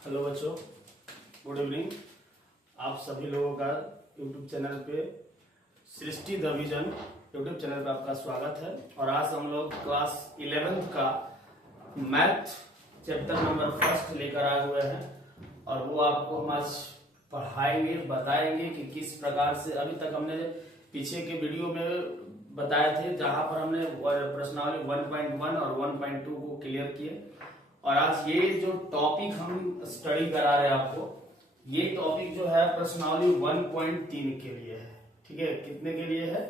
Hello बच्चों, good evening. आप सभी लोगों का यूट्यूब चैनल पे सृष्टि द विजन यूट्यूब चैनल पे आपका स्वागत है। और आज हम लोग क्लास 11th का मैथ चैप्टर नंबर फर्स्ट लेकर आए हुए हैं और वो आपको हम आज पढ़ाएंगे, बताएंगे कि किस प्रकार से अभी तक हमने पीछे के वीडियो में बताए थे जहां पर हमने प्रश्नावली 1.1 और 1.2 को क्लियर किए। और आज ये जो टॉपिक हम स्टडी करा रहे हैं आपको, ये टॉपिक जो है प्रश्नावली 1.3 के लिए है। ठीक है, कितने के लिए है?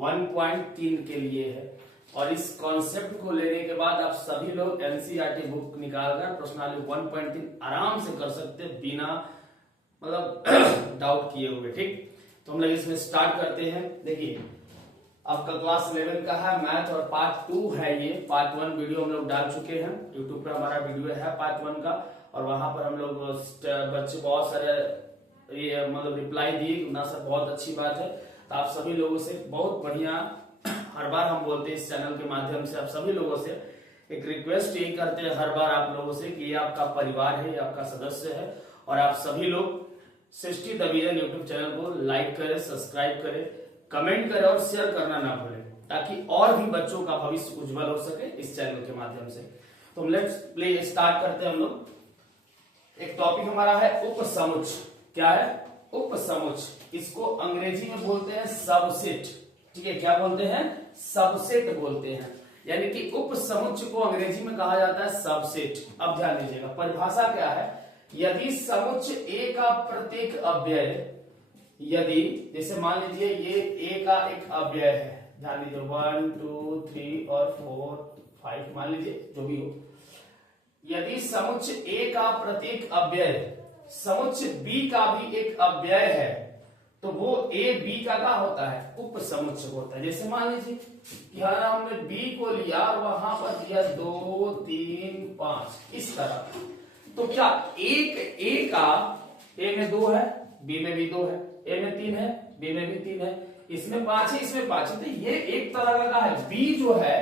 1.3 के लिए है। और इस कॉन्सेप्ट को लेने के बाद आप सभी लोग एनसीईआरटी बुक निकालकर प्रश्नावली 1.3 आराम से कर सकते हैं बिना मतलब डाउट किए हुए। ठीक, तो हम लोग इसमें स्टार्ट करते हैं। देखिए, आपका क्लास 11 का है मैथ और पार्ट 2 है। ये पार्ट 1 वीडियो हम लोग डाल चुके हैं, यूट्यूब पे हमारा वीडियो है पार्ट 1 का। और वहां पर हम लोग बच्चे बहुत सारे ये मतलब रिप्लाई दिए ना सर, बहुत अच्छी बात है। तो आप सभी लोगों से बहुत बढ़िया, हर बार हम बोलते हैं इस चैनल के माध्यम से आप सभी लोगों से एक रिक्वेस्ट यही करते हैं हर बार आप लोगों से कि ये आपका परिवार है, ये आपका सदस्य है। और आप सभी लोग सृष्टि द विजन यूट्यूब चैनल को लाइक करें, सब्सक्राइब करें, कमेंट करें और शेयर करना ना भूलें, ताकि और भी बच्चों का भविष्य उज्जवल हो सके इस चैनल के माध्यम से। तो लेट्स प्ले स्टार्ट करते हैं हम लोग। एक टॉपिक हमारा है उपसमुच्चय। क्या है? उपसमुच्चय। इसको अंग्रेजी में बोलते हैं सबसेट। ठीक है, क्या बोलते हैं? सबसेट बोलते हैं। यानी कि उपसमुच्चय को अंग्रेजी में कहा जाता है सबसेट। अब ध्यान दीजिएगा, परिभाषा क्या है? यदि समुच्चय ए का प्रत्येक अव्यय, यदि जैसे मान लीजिए ये ए का एक अव्यय है, ध्यान दीजिए 1 2 3 और 4 5 मान लीजिए जो भी हो। यदि समुच्चय ए का प्रत्येक अव्यय समुच्चय बी का भी एक अव्यय है तो वो ए बी का क्या होता है? उपसमुच्चय होता है। जैसे मान लीजिए कि हर हमने बी को लिया और वहां पर दिया 2 3 5 इस तरह, तो क्या एक ए का, ए में 2 है, बी में भी 2 है, ए में 3 है, बी में भी 3 है, इसमें 5 है, इसमें 5 है, तो ये एक तरह का है। बी जो है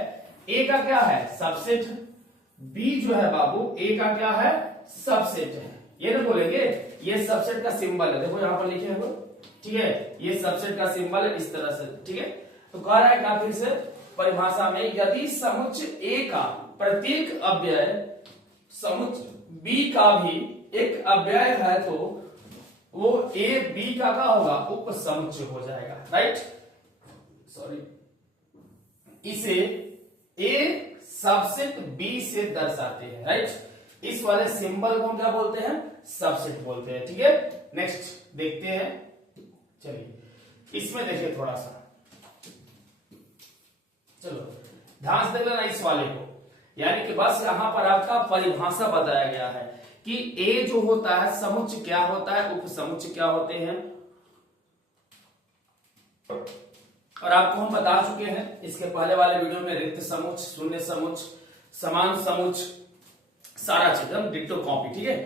ए का क्या है? सबसेट। बी जो है बाबू ए का क्या है? सबसेट है। ये ना बोलेंगे ये सबसेट का सिंबल है, देखो यहां पर लिखे हुए। ठीक है, ये सबसेट का सिंबल है इस तरह से। ठीक है, तो कह रहा है क्या फिर से परिभाषा में, यदि समुच्चय ए का प्रत्येक अव्यय समुच्चय बी का भी एक अव्यय है तो वो ए बी का क्या होगा? उपसमुच्चय हो जाएगा। राइट, सॉरी, इसे ए सबसेट बी से दर्शाते हैं। राइट, इस वाले सिंबल को क्या बोलते हैं? सबसेट बोलते हैं। ठीक है, नेक्स्ट देखते हैं। चलिए इसमें देखिए थोड़ा सा, चलो ध्यान से देख लेना इस वाले को। यानी कि बस यहां पर आपका परिभाषा बताया गया है कि ए जो होता है समुच्चय क्या होता है, उपसमुच्चय क्या होते हैं। और आपको हम बता चुके हैं इसके पहले वाले वीडियो में रिक्त समुच्चय, शून्य समुच्चय, समान समुच्चय, सारा चीज हम डिट्टो कॉपी। ठीक है,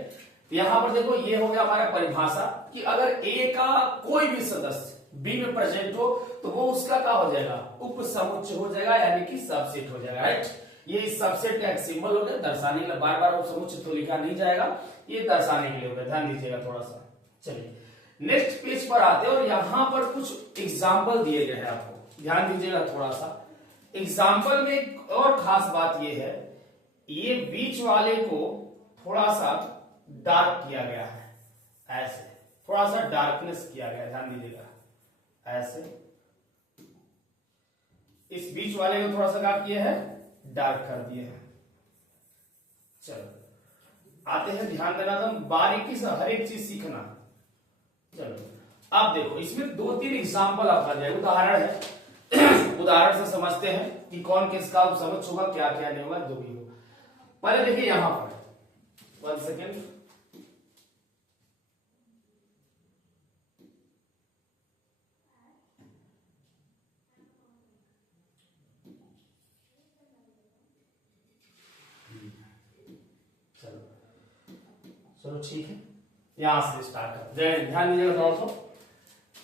तो यहां पर देखो ये हो गया हमारा परिभाषा कि अगर ए का कोई भी सदस्य बी में प्रेजेंट हो तो वो उसका क्या हो जाएगा? उपसमुच्चय हो जाएगा, यानी कि सबसेट हो जाएगा। राइट, ये इस सबसेट का एक सिंबल हो गया, दर्शाने के लिए। बार बार उपसमुच्चय तो लिखा नहीं जाएगा, ये दर्शाने के लिए हो गया, ध्यान दीजिएगा थोड़ा सा। चलिए नेक्स्ट पेज पर आते हैं और यहां पर कुछ एग्जाम्पल दिए गए हैं, आपको ध्यान दीजिएगा थोड़ा सा। एग्जाम्पल में एक और खास बात ये है, ये बीच वाले को थोड़ा सा डार्क किया गया है, ऐसे थोड़ा सा डार्कनेस किया गया है, ध्यान दीजिएगा ऐसे। इस बीच वाले को थोड़ा सा क्या किया है? डार्क कर दिए हैं। चलो आते हैं, ध्यान देना, तो बारीकी से हर एक चीज सीखना। चलो अब देखो इसमें 2-3 एग्जाम्पल आपका दिया, उदाहरण है। उदाहरण से समझते हैं कि कौन किसका समझ होगा, क्या क्या नहीं होगा, जो भी हो। पहले देखिए यहां पर 1 सेकेंड, चलो ठीक है, यहां से स्टार्ट कर, ध्यान दीजिएगा थोड़ा सा।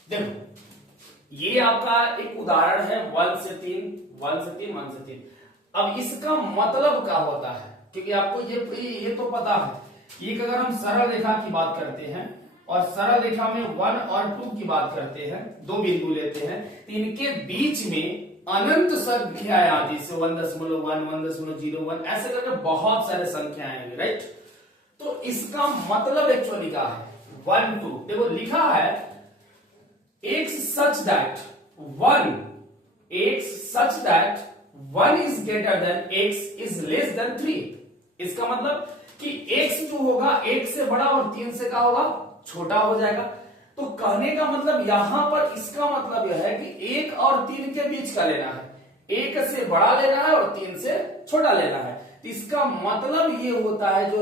देखो ये आपका एक उदाहरण है 1 से 3, 1 से 3, 1 से 3। अब इसका मतलब क्या होता है? क्योंकि आपको ये तो पता है एक अगर हम सरल रेखा की बात करते हैं और सरल रेखा में 1 और 2 की बात करते हैं, दो बिंदु लेते हैं, तो इनके बीच में अनंत संख्याएं आती, जैसे 1.1 1.01 ऐसे करके बहुत सारे संख्याएं आएंगे, राइट। तो इसका मतलब एक्चुअली क्या है 1 2, देखो लिखा है x such that 1 is greater than x is less than 3। इसका मतलब कि x जो होगा 1 से बड़ा और 3 से क्या होगा, छोटा हो जाएगा। तो कहने का मतलब यहां पर इसका मतलब यह है कि 1 और 3 के बीच का लेना है, 1 से बड़ा लेना है और 3 से छोटा लेना है। तो इसका मतलब ये होता है जो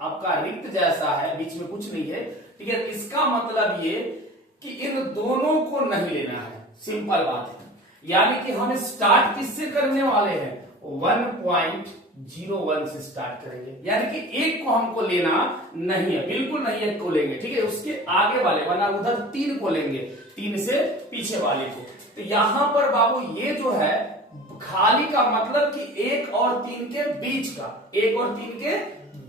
आपका रिक्त जैसा है, बीच में कुछ नहीं है, ठीक है। इसका मतलब ये कि इन दोनों को नहीं लेना है, सिंपल बात है। यानी कि हम स्टार्ट किससे करने वाले हैं, 1.01 से स्टार्ट करेंगे, यानी कि एक को हमको लेना नहीं है, बिल्कुल नहीं एक को लेंगे, ठीक है। उसके आगे वाले वरना उधर 3 को लेंगे, 3 से पीछे वाले को। तो यहां पर बाबू ये जो है खाली का मतलब कि 1 और 3 के बीच का, 1 और 3 के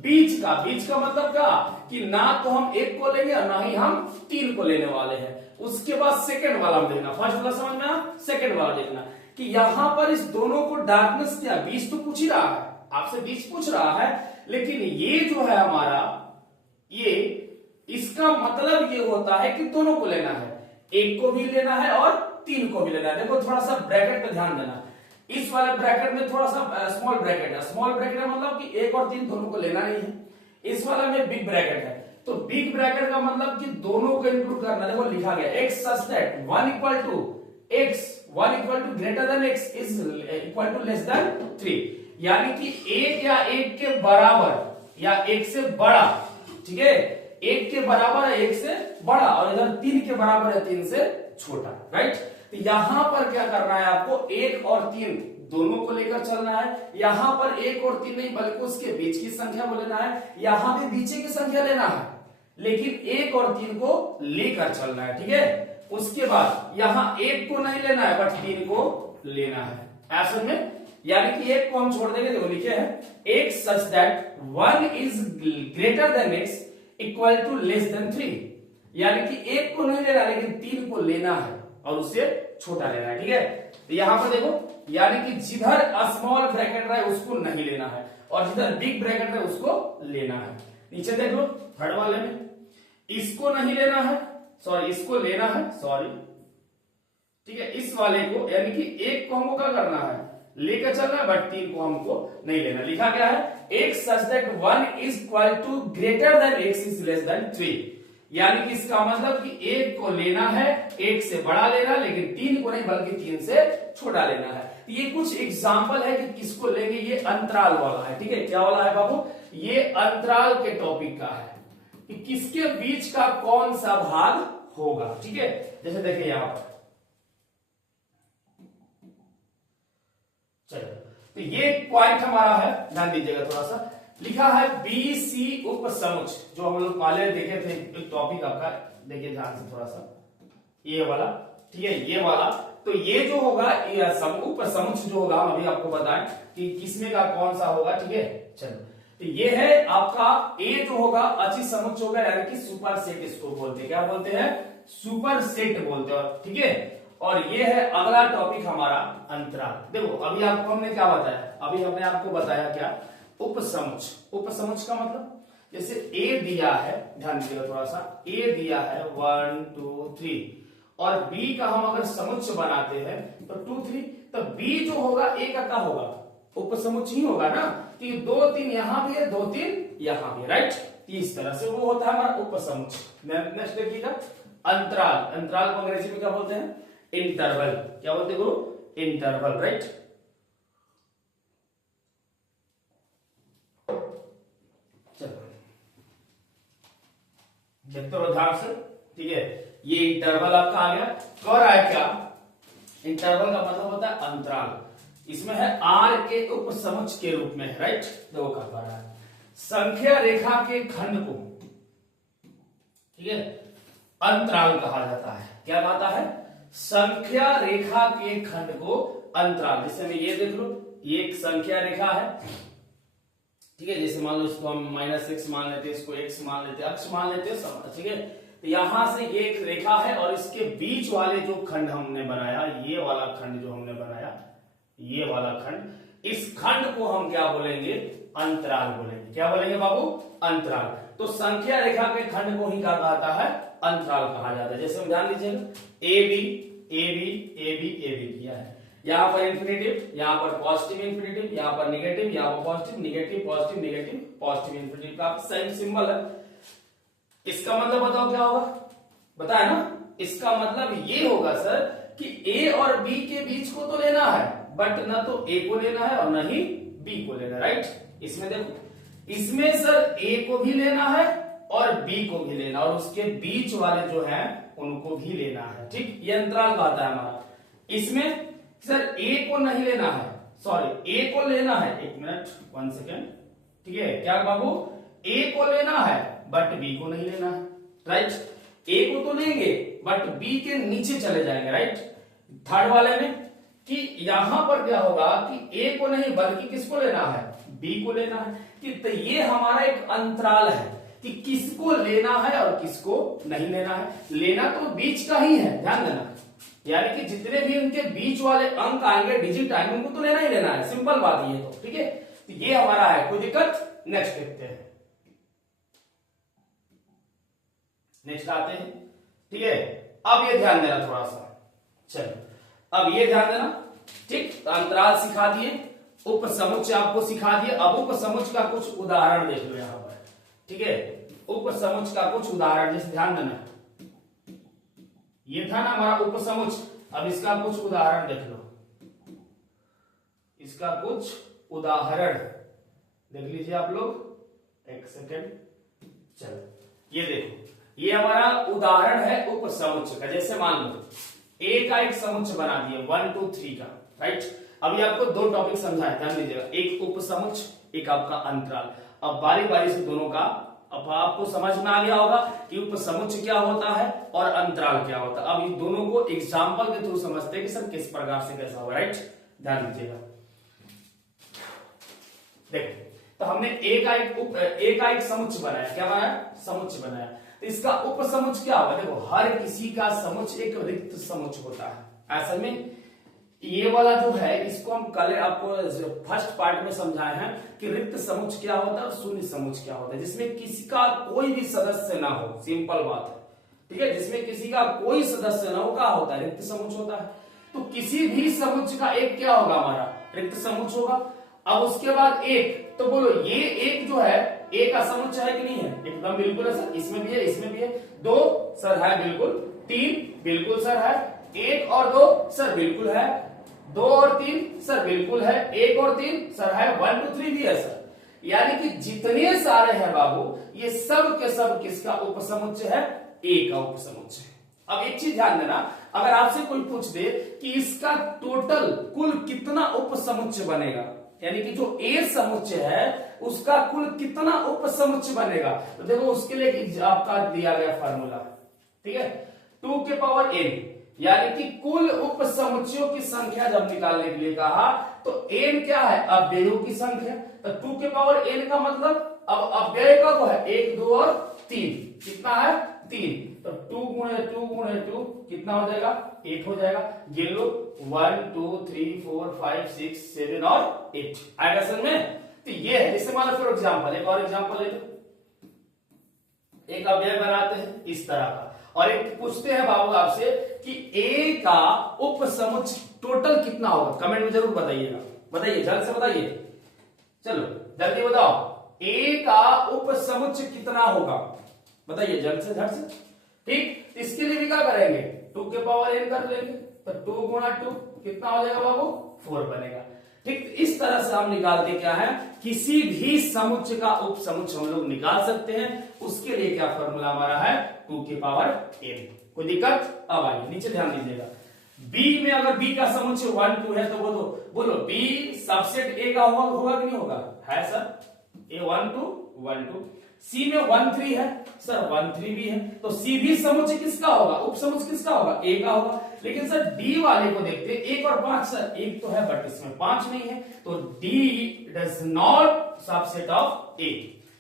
बीच का मतलब क्या कि ना तो हम 1 को लेंगे और ना ही हम 3 को लेने वाले हैं। उसके बाद सेकंड वाला हम देखना, फर्स्ट वाला समझ में आया, सेकंड वाला देखना कि यहां पर इस दोनों को डार्कनेस क्या, बीच तो पूछ ही रहा है आपसे, बीच पूछ रहा है, लेकिन ये जो है हमारा ये, इसका मतलब ये होता है कि दोनों को लेना है, 1 को भी लेना है और 3 को भी लेना है। देखो थोड़ा सा ब्रैकेट पे ध्यान देना, इस वाले ब्रैकेट में थोड़ा सा स्मॉल ब्रैकेट है, स्मॉल ब्रैकेट है मतलब कि 1 और 3 दोनों को लेना नहीं है। इस वाला में बिग ब्रैकेट है, तो बिग ब्रैकेट का मतलब कि दोनों को इंक्लूड करना। देखो लिखा गया x such that 1 equal to greater than x is equal to less than 3, यानी कि 1 या 1 के बराबर या 1 से बड़ा, ठीक है, 1 के बराबर है 1 से बड़ा, और इधर 3 के बराबर है 3 से छोटा, राइट। तो यहां पर क्या करना है आपको, 1 और 3 दोनों को लेकर चलना है। यहां पर 1 और 3 नहीं बल्कि उसके बीच की संख्या को लेना है, यहां भी बीच की संख्या लेना है, लेकिन 1 और 3 को लेकर चलना है, ठीक है। उसके बाद यहां 1 को नहीं लेना है बट 3 को लेना है, ऐसे में, यानी कि 1 को हम छोड़ देंगे। देखो लिखे हैं x such that 1 is greater than x equal to less than 3, यानी कि 1 को नहीं लेना लेकिन 3 को लेना है और उससे छोटा लेना है, ठीक है। तो यहां पर देखो, यानी कि जिधर स्मॉल ब्रैकेट रहे उसको नहीं लेना है और जिधर बिग ब्रैकेट रहे उसको लेना है। नीचे देख लो थर्ड वाले में, इसको नहीं लेना है, सॉरी इसको लेना है, सॉरी, ठीक है। इस वाले को यानी कि 1 को हमको क्या करना है, लेकर चलना है, बट 3 को हमको नहीं लेना। लिखा गया है x such that 1 is equal to greater than x is less than 3, यानी कि इसका मतलब कि 1 को लेना है, 1 से बड़ा लेना, लेकिन 3 को नहीं बल्कि 3 से छोटा लेना है। ये कुछ एग्जाम्पल है कि किसको लेंगे, ये अंतराल वाला है, ठीक है। क्या वाला है बाबू, ये अंतराल के टॉपिक का है कि किसके बीच का कौन सा भाग होगा, ठीक है। जैसे देखिए यहां पर, चलो तो ये पॉइंट हमारा है, ध्यान दीजिएगा थोड़ा सा, लिखा है BC उपसमुच, जो हम लोग पहले देखे थे एक टॉपिक आपका, देखिए ध्यान से थोड़ा सा, ये वाला, ठीक है, ये वाला। तो ये जो होगा ये उपसमुच जो होगा, हम अभी आपको बताएं कि किसमें का कौन सा होगा, ठीक है। चलो तो ये है आपका A जो होगा अची समुच होगा, यानी कि सुपर सेट इसको बोलते हैं, क्या बोलते हैं, सुपर सेट बोलते हैं, ठीक है। और ये है अगला टॉपिक हमारा अंतराल। देखो अभी आपको हमने क्या बताया, अभी हमने आपको बताया क्या, उपसमुच। उपसमुच का मतलब जैसे A दिया है, ध्यान दीजिएगा थोड़ा सा, A दिया है 1 2 3 और B का हम अगर समुच्च बनाते हैं तो 2 3, तो B जो होगा A का क्या होगा, उपसमुच ही होगा ना, कि 2 3 यहां भी है, 2 3 यहां भी, राइट। इस तरह से वो होता है हमारा उपसमुच। नेक्स्ट देखिएगा अंतराल। अंतराल को अंग्रेजी में क्या बोलते हैं, इंटरवल। क्या बोलते हैं गुरु, इंटरवल, राइट। चलो देखते रहो ध्यान से, ठीक है। ये इंटरवल आपका आ गया, कर रहा है क्या, इंटरवल का मतलब होता है अंतराल, इसमें है R के उपसमुच के रूप में, राइट। देखो क्या कर रहा है, संख्या रेखा के खंड को, ठीक है, अंतराल कहा जाता है। क्या कहता है, संख्या रेखा के खंड को अंतराल। जैसे में ये देख लो, ये एक संख्या रेखा है, ठीक है, जैसे मान लो इसको हम -x मान लेते हैं, इसको x मान लेते हैं, अक्ष मान लेते हैं सब, ठीक है। तो यहां से ये एक रेखा है और इसके बीच वाले जो खंड हमने बनाया, ये वाला खंड जो हमने बनाया, ये वाला खंड, इस खंड को हम क्या बोलेंगे, अंतराल बोलेंगे। क्या बोलेंगे बाबू, अंतराल। तो संख्या रेखा के खंड को ही क्या कहता है, अंतराल कहा जाता है। जैसे हम ध्यान दीजिएगा, A B A B A B A B किया है, यहां पर इंफिनिटिव, यहां पर पॉजिटिव इंफिनिटिव, यहां पर निगेटिव, यहां पर positive negative positive negative positive infinitive का सेम सिंबल है। इसका मतलब बताओ क्या होगा, बताया ना, इसका मतलब ये होगा सर कि ए और बी के बीच को तो लेना है, बट ना तो ए को लेना है और ना ही बी को लेना है, राइट। इसमें देखो, इसमें सर ए को भी लेना है और बी को भी लेना, और उसके बीच वाले जो हैं उनको भी लेना है, ठीक। ये अंतराल कहता है हमारा। इसमें सर ए को नहीं लेना है, सॉरी ए को लेना है, एक मिनट 1 सेकेंड, ठीक है। क्या बाबू, ए को लेना है बट बी को नहीं लेना है, राइट। ए को तो लेंगे बट बी के नीचे चले जाएंगे, राइट। थर्ड वाले में कि यहां पर क्या होगा कि ए को नहीं बल्कि किसको लेना है, बी को लेना है। कि तो ये हमारा एक अंतराल है कि किसको लेना है और किसको नहीं लेना है। लेना तो बीच का ही है, ध्यान देना, यानी कि जितने भी उनके बीच वाले अंक आएंगे, डिजिट आएंगे, उनको तो लेना ही लेना है, सिंपल बात ये तो, ठीक है। तो ये हमारा है, कोई दिक्कत। नेक्स्ट देखते हैं, नेक्स्ट आते हैं, ठीक है। अब ये ध्यान देना थोड़ा सा, चलो अब ये ध्यान देना, ठीक। तो अंतराल सिखा दिए, उपसमुच्चय आपको सिखा दिए। अब उपसमुच्चय का कुछ उदाहरण देख लो यहां पर, ठीक है। उपसमुच्चय का कुछ उदाहरण, जैसे ध्यान देना, ये था ना हमारा उपसमुच्चय, अब इसका कुछ उदाहरण देख लो, इसका कुछ उदाहरण देख लीजिए आप लोग, एक सेकेंड, चलो ये देखो, ये हमारा उदाहरण है उपसमुच्चय का। जैसे मान लो ए का एक समुच्चय बना दिया 1 2 3 का, राइट। अभी आपको दो टॉपिक समझाए, ध्यान दीजिएगा, एक उपसमुच्चय, एक आपका अंतराल। अब बारी बारी से दोनों का अब आपको समझ में आ गया होगा कि उपसमुच्चय क्या होता है और अंतराल क्या होता है। अब इन दोनों को एग्जाम्पल के थ्रू समझते हैं कि सर किस प्रकार से कैसा होगा, राइट। ध्यान दीजिएगा, देखो, तो हमने ए का एक समुच्चय बनाया, क्या बनाया, समुच्चय बनाया। तो इसका उपसमुच्चय क्या होगा, देखो, हर किसी का समुच्चय एक रिक्त समुच्चय होता है। असल में ये वाला जो है, इसको हम कल आपको फर्स्ट पार्ट में समझाए हैं कि रिक्त समुच्चय क्या होता है और शून्य समुच्चय क्या होता है, जिसमें किसी का कोई भी सदस्य ना हो, सिंपल बात है, ठीक है। जिसमें किसी का कोई सदस्य ना हो, क्या होता है, रिक्त समुच्चय होता है। तो किसी भी समुच्चय का एक क्या होगा, हमारा रिक्त समुच्चय होगा। अब उसके बाद एक, तो बोलो ये एक जो है ए का समुच्चय है कि नहीं है, एकदम बिल्कुल है सर, इसमें भी है, इसमें भी है। 2 सर है बिल्कुल, 3 बिल्कुल सर है, 1 और 2 सर बिल्कुल है, 2 और 3 सर बिल्कुल है, 1 और 3 सर है, 1 2 3 भी है सर। यानी कि जितने सारे हैं बाबू, ये सब के सब किसका उपसमुच्चय है, ए का उपसमुच्चय। अब एक चीज ध्यान देना, अगर आपसे कोई पूछ दे कि इसका टोटल कुल कितना उपसमुच्चय बनेगा, यानी कि जो ए समुच्चय है उसका कुल कितना उपसमुच्चय बनेगा, तो देखो उसके लिए आपका दिया गया फार्मूला, ठीक है, 2 के पावर n, यानी कि कुल उपसमुच्चयों की संख्या जब निकालने के लिए कहा तो n क्या है, अव्ययों की संख्या। तो 2 के पावर n का मतलब अब अव्यय का वो है 1 2 और 3, कितना है 3, तो 2 गुणे 2 कितना हो जाएगा, 8 हो जाएगा। गिन लो, 1 2 3 4 5 6 7 और 8 आएगा समझ में। तो ये है, जैसे मान लो फॉर एग्जाम्पल, एक और एग्जाम्पल ले लो, एक अव्यय बनाते हैं इस तरह का, और एक पूछते हैं बाबू आपसे कि ए का उपसमुच्चय टोटल कितना होगा, कमेंट में जरूर बताइएगा, बताइए जल्द से बताइए, चलो जल्दी बताओ, ए का उपसमुच्चय कितना होगा, बताइए जल्द से झट से, ठीक। इसके लिए भी क्या करेंगे, 2 के पावर n कर लेंगे, तो 2 गुणा 2 कितना हो जाएगा बाबू, 4 बनेगा, ठीक। इस तरह से हम निकालते क्या है, किसी भी समुच्चय का उपसमुच्चय हम लोग निकाल सकते हैं। उसके लिए क्या फॉर्मूला हमारा है, 2 के पावर n। कोई दिक्कत, अब आइए नीचे ध्यान दीजिएगा, b में अगर b का समुच्चय 1 2 है तो बोलो b सबसेट a का होगा कि नहीं होगा, है सर, a 1 2 1 2। C में 1 3 है सर, 1 3 भी है, तो C भी समुच्चय किसका होगा, उपसमुच्चय किसका होगा, A का होगा। लेकिन सर D वाले को देखते, 1 और 5 सर, 1 तो है बट इसमें 5 नहीं है, तो D does not subset of A,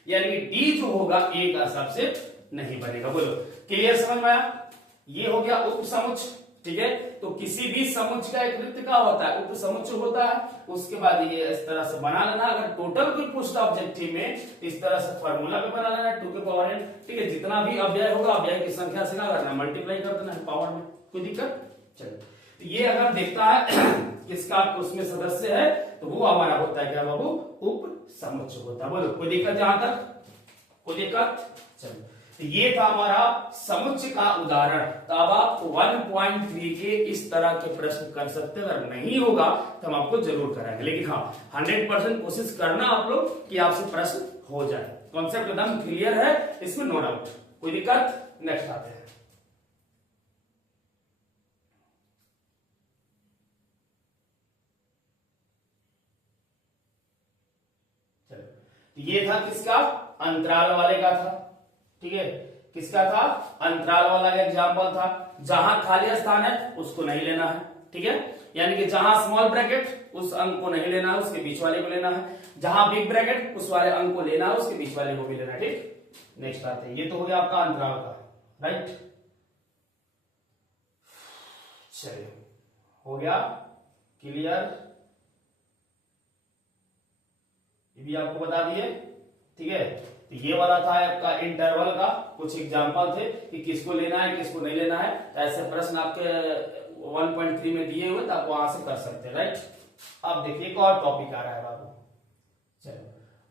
यानी डी जो होगा ए का सबसेट नहीं बनेगा। बोलो क्लियर, समझ में आया? ये हो गया उपसमुच्चय, ठीक है। तो किसी भी समुच्चय का एक वृत्त का होता है, उपसमुच्चय होता है। उसके बाद ये इस तरह से बना लेना। अगर टोटल कोई पूछता ऑब्जेक्टिव में, इस तरह से फॉर्मूला पे बना लेना 2 के पावर n, ठीक है। जितना भी अव्यय होगा अव्यय की संख्या से क्या करना, मल्टीप्लाई कर देना है पावर में, कोई दिक्कत? चलो, तो ये अगर देखता है किसका उसमें सदस्य है, तो वो हमारा होता है क्या बाबू, उपसमुच्चय होता है। बोलो कोई दिक्कत यहां तक, कोई दिक्कत? चलो, तो ये था हमारा समुच्चय का उदाहरण। तो अब आप 1.3 के इस तरह के प्रश्न कर सकते हैं। अगर नहीं होगा तो हम आपको जरूर कराएंगे, लेकिन हाँ 100% कोशिश करना आप लोग कि आपसे प्रश्न हो जाए। कॉन्सेप्ट एकदम क्लियर है, इसमें नो डाउट, कोई दिक्कत? नेक्स्ट आते हैं। चलो, तो ये था किसका, अंतराल वाले का था, ठीक है। किसका था, अंतराल वाला का एग्जाम्पल था। जहां खाली स्थान है उसको नहीं लेना है, ठीक है। यानी कि जहां स्मॉल ब्रैकेट उस अंक को नहीं लेना है, उसके बीच वाले को लेना है। जहां बिग ब्रैकेट उस वाले अंक को लेना है, उसके बीच वाले को भी लेना है, ठीक। नेक्स्ट आते हैं, ये तो हो गया आपका अंतराल का, राइट। चलिए, हो गया क्लियर, ये भी आपको बता दिए, ठीक है। तो ये वाला था आपका इंटरवल का, कुछ एग्जांपल थे कि किसको लेना है किसको नहीं लेना है। ऐसे प्रश्न आपके 1.3 में दिए हुए, तो आप वहां से कर सकते हैं, राइट। अब देखिए एक और टॉपिक आ रहा है बाबू, चलो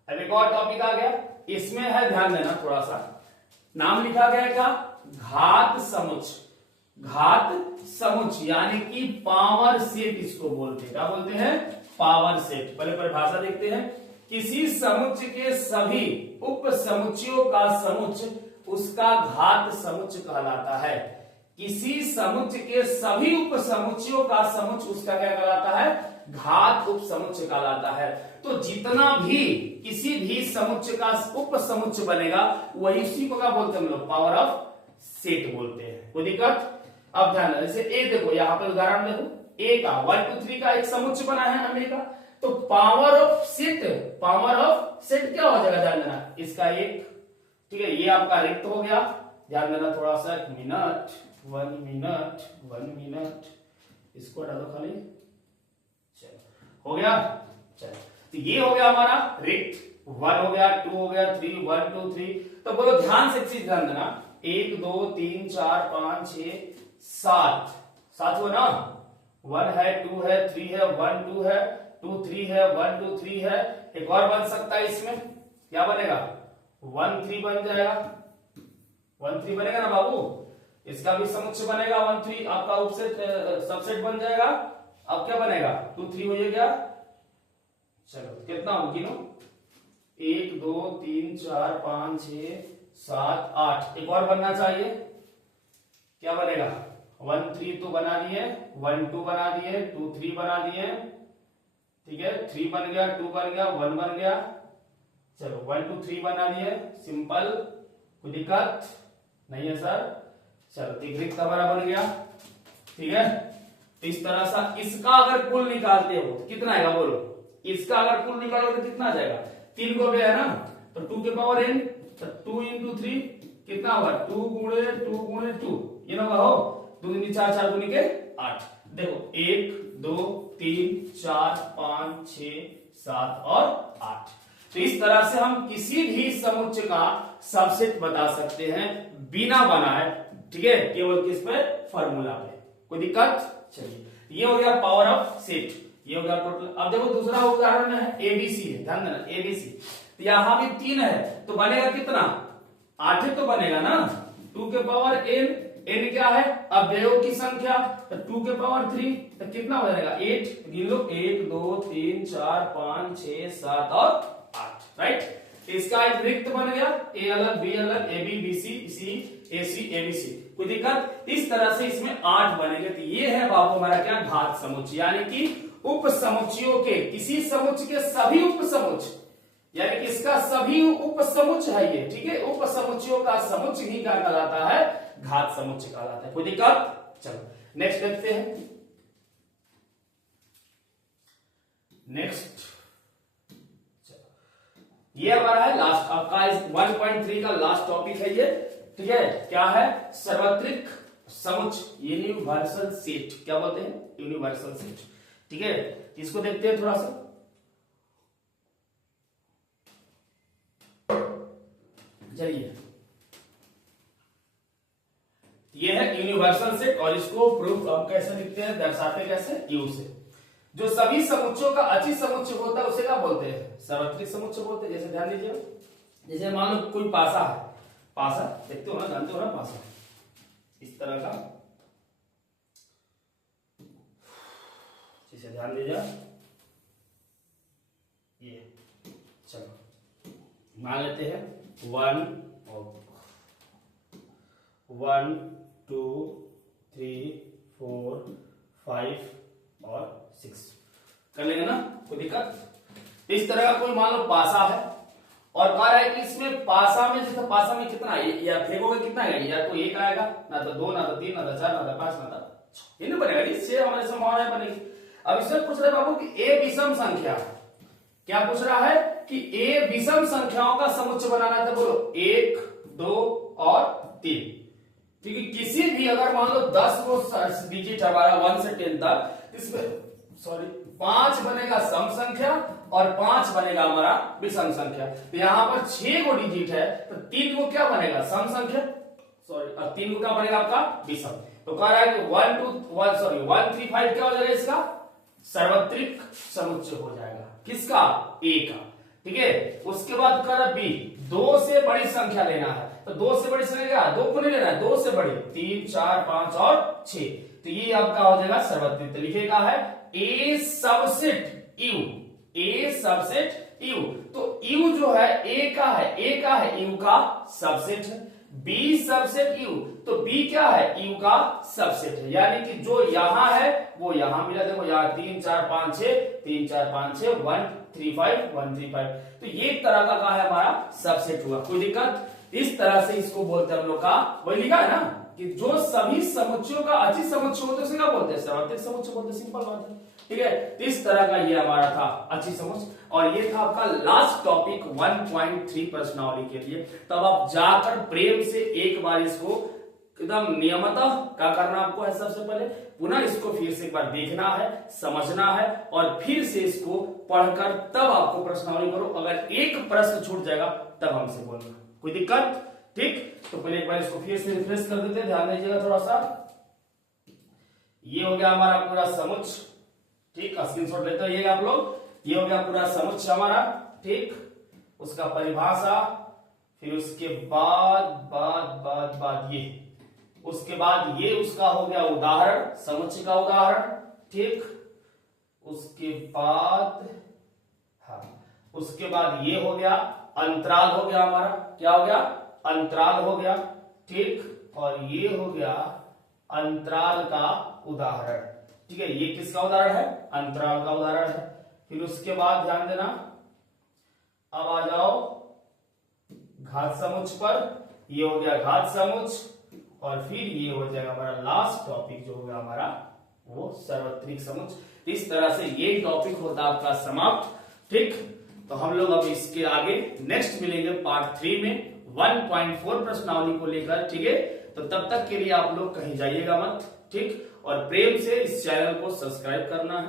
अब एक और टॉपिक आ गया। इसमें है, ध्यान देना थोड़ा सा, नाम लिखा गया है क्या, घात समुच्चय। घात समुच्चय यानी कि पावर सेट इसको बोलते हैं, क्या बोलते हैं, पावर सेट। पहले परिभाषा देखते हैं। किसी समुच्चय के सभी उप समुच्चयों का समुच्चय उसका घात समुच्चय कहलाता है। किसी समुच्चय के सभी उप समुच्चयों का समुच्चय उसका क्या कहलाता है, घात उप समुच्चय कहलाता है। तो जितना भी किसी भी समुच्चय का उप समुच्चय बनेगा वही उसी को क्या बोलते हैं हम लोग, पावर ऑफ सेट बोलते हैं। कोई दिक्कत? अब ध्यान देना, जैसे ए देखो, यहाँ पे उदाहरण देखो, ए का 1 2 3 का एक समुच्चय बना है हमने का, तो पावर ऑफ सेट क्या हो जाएगा, ध्यान देना, इसका एक, ठीक है। ये आपका रिक्त हो गया, ध्यान देना थोड़ा सा, 1 मिनट 1 मिनट, इसको डालो खाली, चलो हो गया। चलो, तो ये हो गया हमारा रिक्त, 1 हो गया, 2 हो गया, 3, 1 2 3। तो बोलो ध्यान से एक चीज ध्यान देना, 1 2 3 4 5 6 7 हुआ ना, 1 है, 2 है, 3 है, 1 2 है, 2 3 है, 1 2 3 है। एक और बन सकता है, इसमें क्या बनेगा, 1 3 बन जाएगा, 1 3 बनेगा ना बाबू। इसका भी समुच्चय बनेगा, 1 3 आपका उपसेट सबसेट बन जाएगा। अब क्या बनेगा, 2 3 हो गया। चलो कितना हो, गिनो, 1 2 3 4 5 6 7 8। एक और बनना चाहिए, क्या बनेगा, 1 3 तो बना दिए, 1 2 बना दिए, 2 3 बना दिए, ठीक है। 3 बन गया, 2 बन गया, 1 बन गया। चलो 1 2 3 बना दिए, सिंपल, कोई दिक्कत नहीं है सर। चलो एक रिक्त हमारा बन गया, ठीक है। तो इस तरह से इसका अगर कुल निकालते हो तो कितना आएगा, बोलो, इसका अगर कुल निकालोगे तो कितना आ जाएगा, 3 को गया है ना, तो 2 के पावर n, तो 2 into 3 कितना होगा, 2 गुणे 2, ये ना हो, 2 दूनी 4 4 दूनी के 8। देखो 1 2 3 4 5 6 7 और 8। तो इस तरह से हम किसी भी समुच्चय का सबसेट बता सकते हैं बिना बनाए, ठीक है, केवल किस पे, फॉर्मूला पे। कोई दिक्कत? चलिए, ये हो गया पावर ऑफ सेट, ये हो गया टोटल। अब देखो दूसरा उदाहरण है, एबीसी है, ध्यान देना, एबीसी। तो यहां भी 3 है, तो बनेगा कितना, 8 तो बनेगा ना, 2 के पावर n, n क्या है, अवयवों की संख्या, तो 2 के पावर 3, तो कितना हो जाएगा, 8। गिन लो, 1 2 3 4 5 6 7 और 8, राइट। इसका एक रिक्त बन गया, ए अलग, बी अलग, A B B C C A C A B C. कोई दिक्कत? इस तरह से इसमें 8 बनेंगे। तो ये है बाबू हमारा क्या, घात समुच्चय, यानी कि उप समुच्चयों के, किसी समुच्चय के सभी उप समुच्चय, यानी कि इसका सभी उप समुच्चय है ये, ठीक है। उप समुच्चयों का समुच्चय ही क्या कहलाता है, घात समुच्चय कहलाता है। कोई दिक्कत? चलो नेक्स्ट देखते हैं। नेक्स्ट ये हमारा है लास्ट आपका 1.3 का लास्ट टॉपिक है ये, ठीक है। क्या है? सार्वत्रिक समुच्चय, यूनिवर्सल सेट, क्या बोलते हैं? यूनिवर्सल सेट, ठीक है। इसको देखते हैं थोड़ा सा। चलिए, ये है यूनिवर्सल सेट और इसको प्रूफ हम कैसे लिखते हैं, दर्शाते कैसे? यू से। जो सभी समुच्चयों का अची समुच्चय होता है उसे क्या बोलते हैं? सार्वत्रिक समुच्चय बोलते हैं। जैसे ध्यान दीजिए, जैसे मान लो कोई पासा है, पासा देखते हो ना, जानते हो ना पासा, इस तरह का, जैसे ध्यान दीजिए ये, चलो मान लेते हैं 1 2 3 4 5 और 6 कर लेंगे ना, कोई दिक्कत? इस तरह का कोई मान लो पासा है और कह रहा है कि इसमें पासा में, जैसे पासा में कितना है, या फेंकोगे कितना है, या तो 1 आएगा, ना तो 2, ना तो 3, ना तो 4, ना तो 5, ना तो 6, ये नहीं बनेगा, इससे हमारे संभावना बनेगी। अब इसमें पूछ रहे बाबू कि ए विषम संख्या, क्या पूछ रहा है कि ए विषम संख्याओं का समुच्चय बनाना है, तो बोलो 1 2 और 3, क्योंकि किसी भी अगर मान लो 10 को डिजिट हमारा 1 से 10 तक, इसमें 5 बनेगा सम संख्या और 5 बनेगा हमारा विषम संख्या। तो यहाँ पर 6 को डिजिट है तो 3 को क्या बनेगा? सम संख्या, और 3 को क्या बनेगा आपका? विषम। तो कह रहा है कि 1 3 5 क्या हो जाएगा इसका? सार्वत्रिक समुच्चय हो जाएगा। किसका? ए का, ठीक है। उसके बाद कह रहा बी, 2 से बड़ी संख्या लेना है, तो 2 से बड़ी संख्या क्या? 2 को नहीं लेना है, 2 से बड़ी 3 4 5 और 6, तो ये आपका हो जाएगा सार्वत्रिक। तो लिखेगा है A subset U, A subset U. तो यू जो है ए का है, ए का है यू का सबसेट है। बी सबसेट यू, तो बी क्या है? यू का सबसेट है, यानी कि जो यहां है वो यहां मिला। देखो यहाँ 3 4 5 6, 3 4 5 6, 1 3 5 1 3 5, तो ये एक तरह का है हमारा सबसेट हुआ। कोई दिक्कत? इस तरह से इसको बोलते हैं हम लोग का, वही लिखा है ना कि जो सभी समुच्चयों का अची समुच्चय होते हैं उसे क्या बोलते हैं? सार्वत्रिक समुच्चय बोलते हैं। सिंपल बात है, ठीक है। तो इस तरह का ये हमारा था अची समुच्चय, और ये था आपका लास्ट टॉपिक 1.3 प्रश्नावली के लिए। तब आप जाकर प्रेम से एक बार इसको एकदम नियमतः क्या करना आपको है, सबसे पहले पुनः इसको फिर से एक बार देखना है, समझना है, और फिर से इसको पढ़कर तब आपको प्रश्नावली करो। अगर एक प्रश्न छूट जाएगा तब हमसे बोलना, कोई दिक्कत? ठीक, तो पहले एक बार इसको फिर से रिफ्रेश कर देते हैं, ध्यान दीजिएगा थोड़ा सा। ये हो गया हमारा पूरा समुच्चय, ठीक, स्क्रीनशॉट लेते हैं ये आप लोग। ये हो गया पूरा समुच्चय हमारा, ठीक, उसका परिभाषा, फिर उसके बाद ये, उसके बाद ये उसका हो गया उदाहरण, समुच्चय का उदाहरण, ठीक। उसके बाद उसके बाद ये हो गया अंतराल, हो गया हमारा, क्या हो गया? अंतराल हो गया, ठीक। और ये हो गया अंतराल का उदाहरण, ठीक है। ये किसका उदाहरण है? अंतराल का उदाहरण है। फिर उसके बाद ध्यान देना, अब आ जाओ घात समुच्चय पर। ये हो गया घात समुच्चय, और फिर ये हो जाएगा हमारा लास्ट टॉपिक जो होगा हमारा वो सार्वत्रिक समुच्चय। इस तरह से ये टॉपिक होता है आपका समाप्त, ठीक। तो हम लोग अब इसके आगे नेक्स्ट मिलेंगे पार्ट 3 में 1.4 प्रश्नावली को लेकर, ठीक है। तो तब तक के लिए आप लोग कहीं जाइएगा मत, ठीक। और प्रेम से इस चैनल को सब्सक्राइब करना है,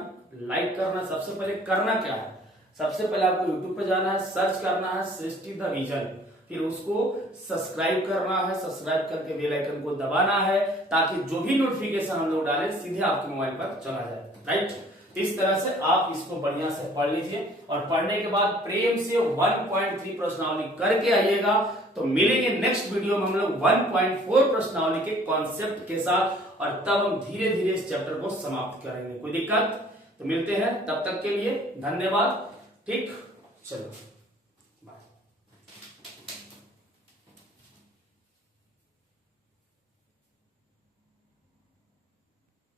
लाइक करना। सबसे पहले करना क्या है? सबसे पहले आपको यूट्यूब पे जाना है, सर्च करना है सृष्टि द विजन, फिर उसको सब्सक्राइब करना है, सब्सक्राइब करके बेल आइकन को दबाना है, ताकि जो भी नोटिफिकेशन हम लोग डालें सीधे आपके मोबाइल पर चला जाए, राइट। इस तरह से आप इसको बढ़िया से पढ़ लीजिए, और पढ़ने के बाद प्रेम से 1.3 प्रश्नावली करके आइएगा। तो मिलेंगे नेक्स्ट वीडियो में हम लोग 1.4 प्रश्नावली के कॉन्सेप्ट के साथ, और तब हम धीरे धीरे इस चैप्टर को समाप्त करेंगे। कोई दिक्कत? तो मिलते हैं, तब तक के लिए धन्यवाद, ठीक, चलो।